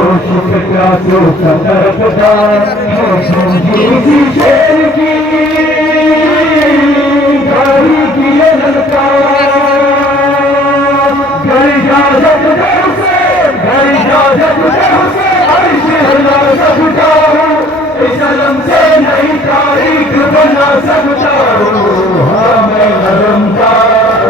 सुख प्यासों का तरफदार किसी शेर की गाड़ी की ललकार घर इजाजत दे उसे घर इजाजत दे उसे अर्श हिला सकता हूँ इस अलम से नई तारीख बना सकता हूँ हाँ मैं अलमदार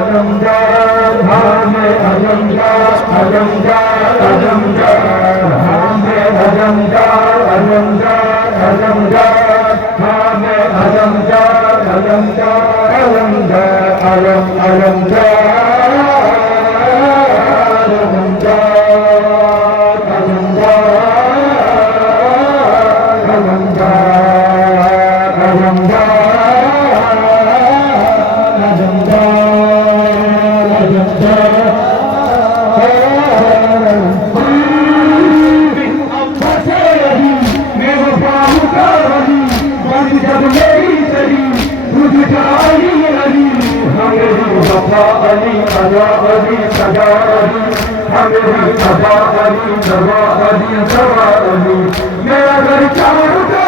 अलमदार हाँ मैं अलमदार अलमदार अलमदार हाँ मैं अलमदार अलमदार अलमदार हाँ मैं अलमदार अलमदार अलमदार अलमदार मैं अगर चाहूँ तो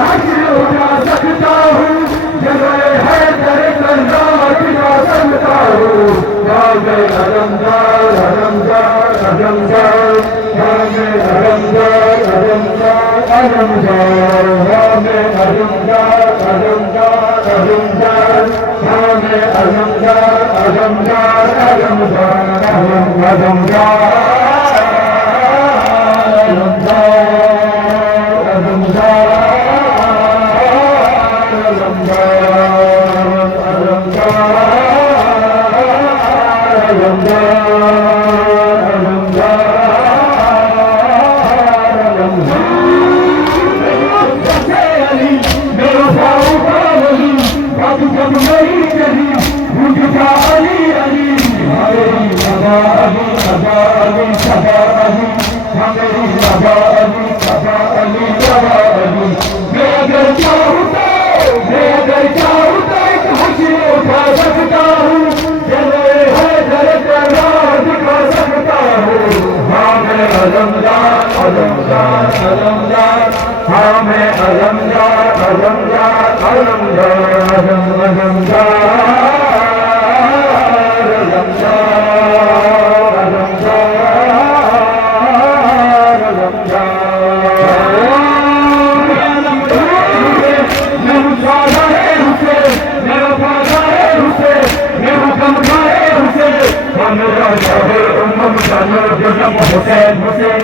हासिल उठा सकता हूँ जगह है तेरे करना दिखा सकता हूँ हाँ मैं अलमदार अलमदार अलमदार हाँ मैं अलमदार अलमदार अलमदार हाँ मैं अलमदार अलमदार अलमदार हाँ मैं अलमदार अलमदार अलमदार अलमदार हाँ मैं अलमदार अलमदार अलमदार हुसैन हुसैन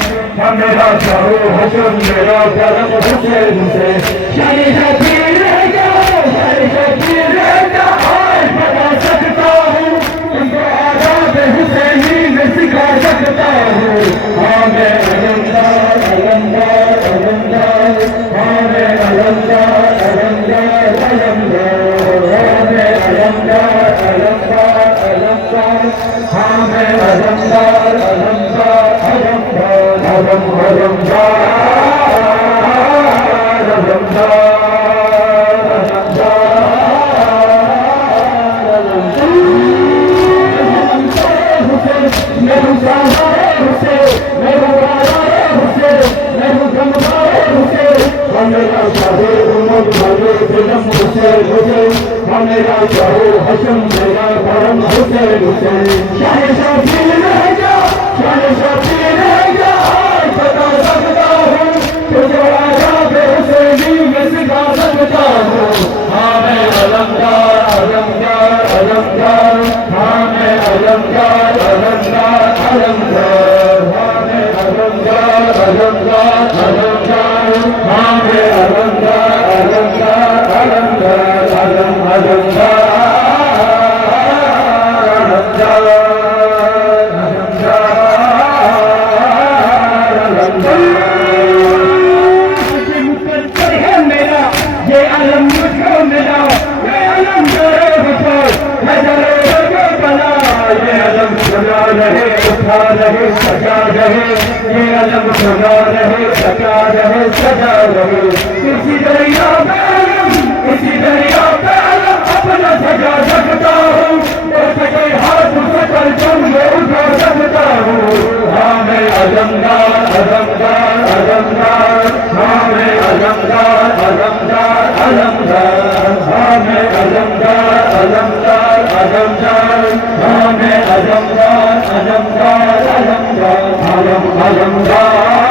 मेरा चाहो हसन मेरा करम हुसैन हुसैन शान शबीर रहेगा शान शबीर रहेगा आज बता सकता हूँ तुमको आदाब हुसैनी में सिखा सकता हूँ हाँ मैं अलमदार अलमदार अलमदार हाँ मैं अलमदार अलमदार अलमदार हाँ मैं अलमदार अलमदार अलमदार हाँ मैं अलमदार अलमदार हसन मेरा परम हुसैन हुसैन शान शबीर रहेगा शान शबीर रहेगा आज बता सकता हूँ तुझे आदाब हुसैनी में सिखा सकता हूँ हाँ मैं अलमदार अलमदार अलमदार हाँ मैं अलमदार अलमदार अलमदार हाँ मैं अलमदार अलमदार अलमदार हाँ मैं अलमदार अलमदार अलमदार अलमदार सजा रहे ये अलम सजा रहे सजा रहे सजा रहे किसी दरिया पे अपना सजा सकता हूँ हाथ से कर तुम उठा सकता हूँ علمدار علمدار ہمیں علمدار علمدار علمدار ہمیں علمدار علمدار علمدار علم علمدار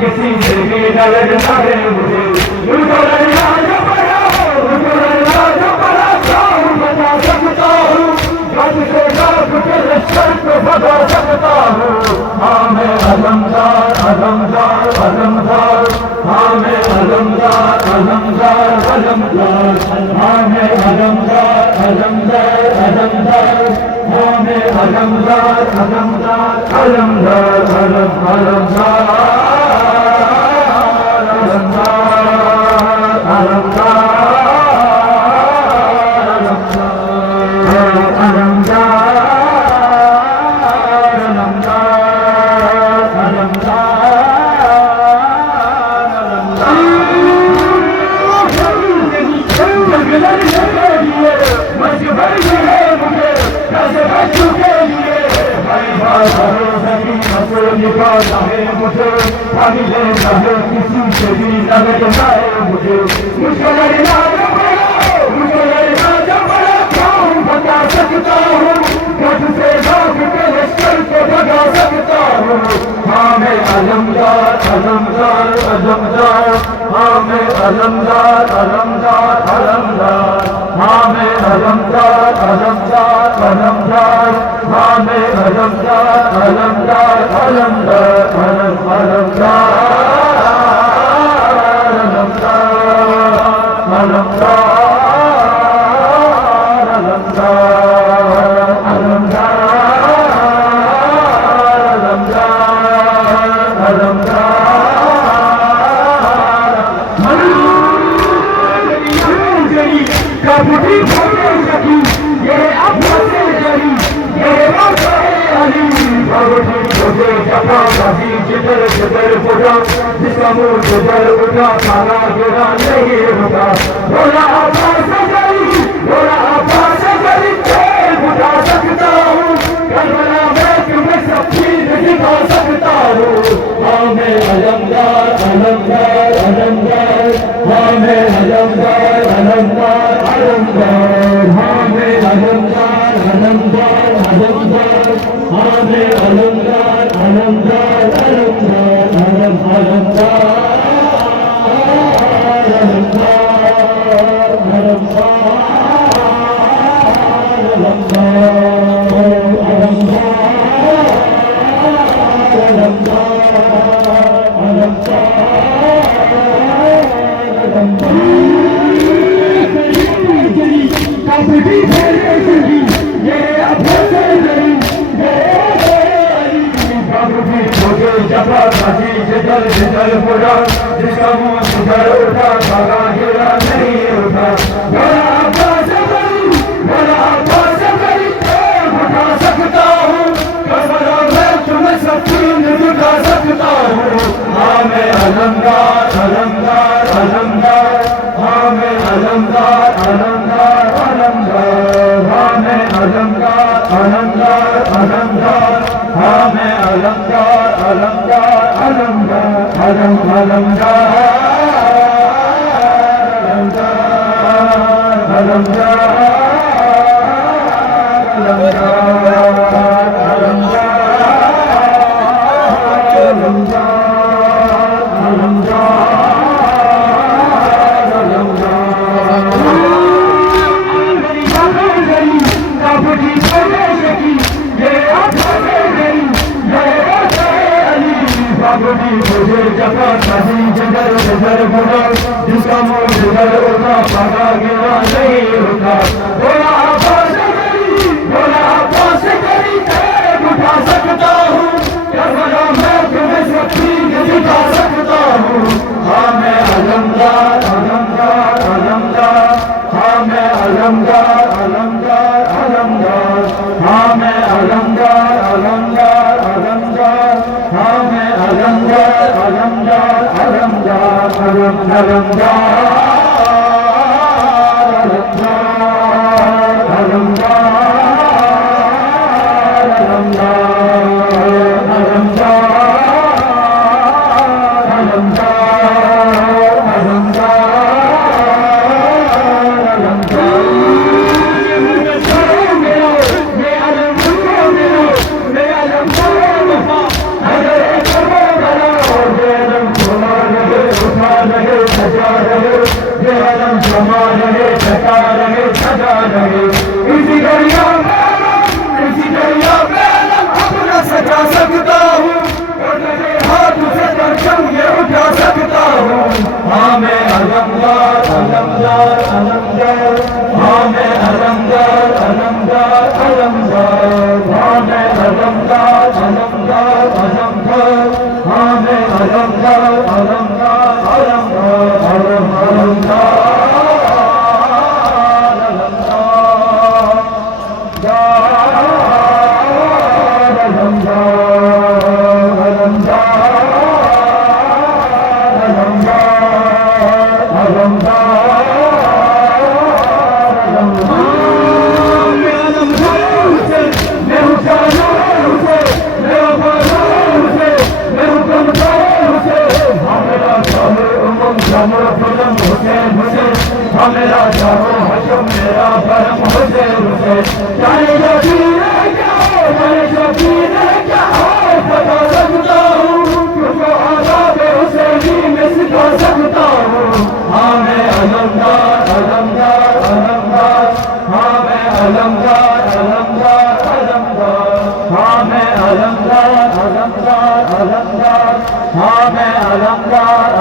کسی سے بھی نہ لڑنا ہے مجھے بتا سکتا ہوں بتا سکتا ہوں ہاں میں علمدار علمدار علمدار ہاں میں علمدار علمدار علمدار ہاں میں علمدار علمدار علمدار ہاں میں علمدار علمدار علمدار علمدار کسی سے بھی نہ لگنا ہے مجھے مجھ کو لڑنا بتا سکتا ہوں گھر سے بھاگ کے لشکر کو بھگا سکتا ہوں ہاں میں علمدار علمدار علمدار ہاں میں علمدار علمدار علمدار ہاں میں علمدار علمدار علمدار ہاں میں علمدار علمدار علمدار علمدار جس کا منہ گزر اٹھا کھانا گرا نہیں ہوگا بولا بتا سکتا ہوں کربلا میں تمہیں سب چیز دکھا سکتا ہوں ہاں میں علمدار علمدار علمدار ہاں میں علمدار علمدار علمدار ہاں میں علمدار علمدار علمدار जिसका मुंह सुधर उठा भागा गिरा नहीं उठा भोला अब्बास करी उठा सकता हूँ कसरा मैं तुम्हें सकीन दिखा सकता हूँ हाँ मैं अलमदार अलमदार अलमदार हाँ मैं अलमदार अलमदार अलमदार हाँ मैं अलमदार अलमदार अलमदार हाँ मैं अलमदार अलमदार अलमदार अलम अलमदार अलमदार जिसका मुंह सुधर उठा भागा गिरा नहीं उठा भोला अब्बास करी उठा सकता हूँ कसरा मैं तुम्हें सकीन दिखा सकता हूँ हाँ मैं अलमदार अलमदार अलमदार हाँ मैं अलमदार अलमदार अलमदार हाँ मैं अलमदार अलमदार अलमदार हाँ मैं अलमदार अलमदार अलमदार हाँ मैं अलमदार